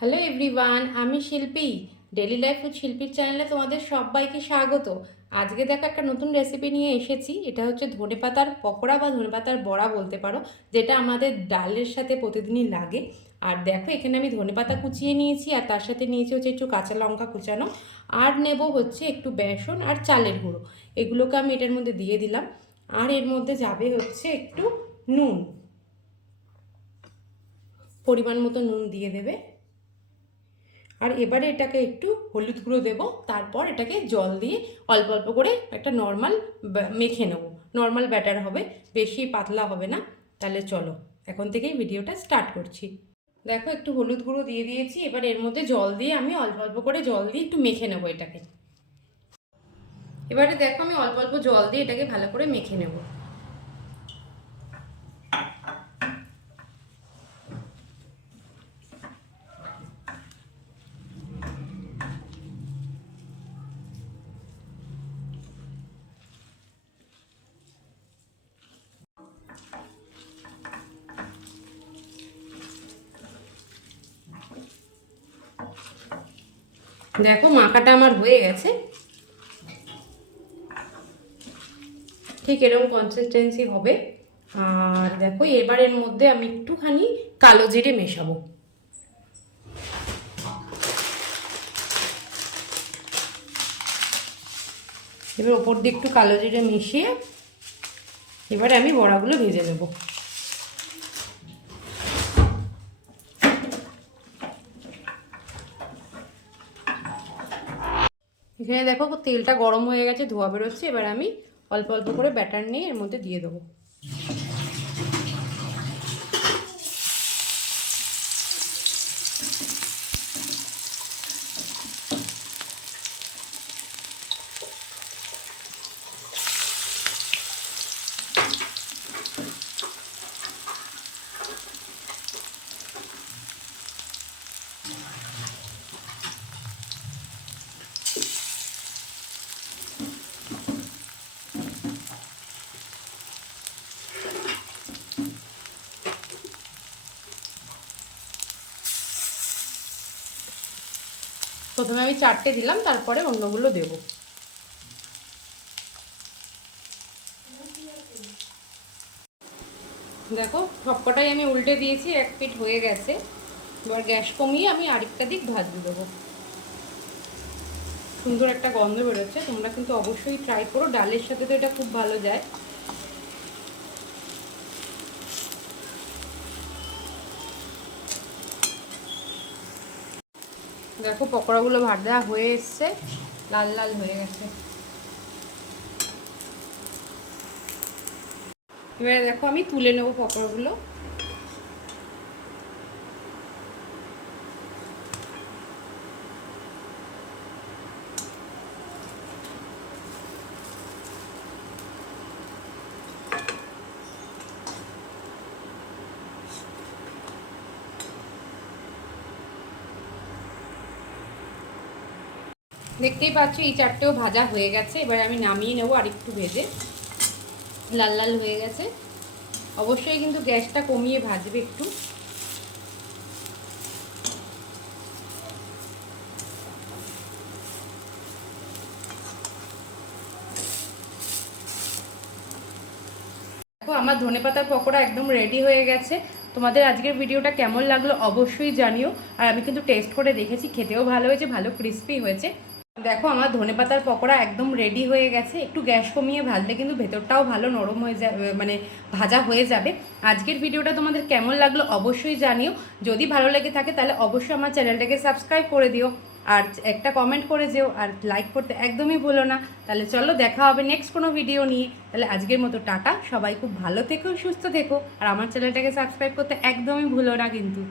Hello everyone, আমি শিল্পী। Daily life with শিল্পীর চ্যানেলে তোমাদের সবাইকে স্বাগত। আজকে দেখো একটা নতুন রেসিপি নিয়ে এসেছি। এটা হচ্ছে ধনেপাতার পকোড়া বা ধনেপাতার বড়া বলতে পারো, যেটা আমাদের ডালের সাথে প্রতিদিনই লাগে। আর দেখো এখানে আমি ধনেপাতা কুচিয়ে নিয়েছি, আর তার সাথে নিয়েছি হচ্ছে একটু কাঁচা লঙ্কা কুচানো, আর নেব হচ্ছে একটু বেসন আর চালের গুঁড়ো। এগুলোকে আমি এটার মধ্যে দিয়ে দিলাম। আর এর মধ্যে যাবে হচ্ছে একটু নুন, পরিমাণ মতো নুন দিয়ে দেবে। আর এবারে এটাকে একটু হলুদ গুঁড়ো দেবো, তারপর এটাকে জল দিয়ে অল্প অল্প করে একটা নর্মাল মেখে নেবো। নর্মাল ব্যাটার হবে, বেশি পাতলা হবে না। তাহলে চলো এখন থেকেই ভিডিওটা স্টার্ট করছি। দেখো একটু হলুদ গুঁড়ো দিয়ে দিয়েছি, এবার এর মধ্যে জল দিয়ে আমি অল্প অল্প করে জল দিয়ে একটু মেখে নেবো এটাকে। এবারে দেখো আমি অল্প অল্প জল দিয়ে এটাকে ভালো করে মেখে নেবো। দেখো মাখাটা আমার হয়ে গেছে, ঠিক এরকম কনসিস্টেন্সি হবে। আর দেখো এবার এর মধ্যে আমি একটুখানি কালো জিরে মেশাবো। এবার ওপর দিয়ে একটু কালো জিরে মিশিয়ে এবারে আমি বড়াগুলো ভেজে নেব। এখানে দেখো তেলটা গরম হয়ে গেছে, ধোয়া বেরোচ্ছে। এবার আমি অল্প অল্প করে ব্যাটার নিয়ে এর মধ্যে দিয়ে দেবো। প্রথমে আমি 4টে দিলাম, তারপরে অন্যগুলো দেব। দেখো সবকটাই আমি উল্টে দিয়েছি, এক পিঠ হয়ে গেছে। এবার গ্যাস কমিয়ে আমি আরেকটা দিক ভাজতে দেবো। সুন্দর একটা গন্ধ বেরোচ্ছে, তোমরা কিন্তু অবশ্যই ট্রাই করো। ডালের সাথে তো এটা খুব ভালো যায়। দেখো পকোড়াগুলো ভাজা হয়ে এসছে, লাল লাল হয়ে গেছে। এবারে দেখো আমি তুলে নেবো পকোড়াগুলো। দেখতেই পাচ্ছি এই 4টেও ভাজা হয়ে গেছে। এবার আমি নামিয়ে নেবো আর একটু ভেজে। লাল লাল হয়ে গেছে। অবশ্যই কিন্তু গ্যাসটা কমিয়ে ভাজবে একটু। দেখো আমার ধনেপাতার পকোড়া একদম রেডি হয়ে গেছে। তোমাদের আজকের ভিডিওটা কেমন লাগলো অবশ্যই জানিও। আর আমি কিন্তু টেস্ট করে দেখেছি, খেতেও ভালো হয়েছে, ভালো ক্রিস্পি হয়েছে। দেখো আমার ধনেপাতার পকোড়া একদম রেডি হয়ে গেছে। একটু গ্যাস কমিয়ে ভাজলে কিন্তু ভেতরটাও ভালো নরম হয়ে যাবে, মানে ভাজা হয়ে যাবে। আজকের ভিডিওটা তোমাদের কেমন লাগলো অবশ্যই জানিও। যদি ভালো লেগে থাকে তাহলে অবশ্যই আমার চ্যানেলটাকে সাবস্ক্রাইব করে দিও, আর একটা কমেন্ট করে যেও, আর লাইক করতে একদমই ভুলো না। তাহলে চলো দেখা হবে নেক্সট কোনো ভিডিও নিয়ে। তাহলে আজকের মতো টাটা, সবাই খুব ভালো থেকো, সুস্থ থেকো, আর আমার চ্যানেলটাকে সাবস্ক্রাইব করতে একদমই ভুলো না কিন্তু।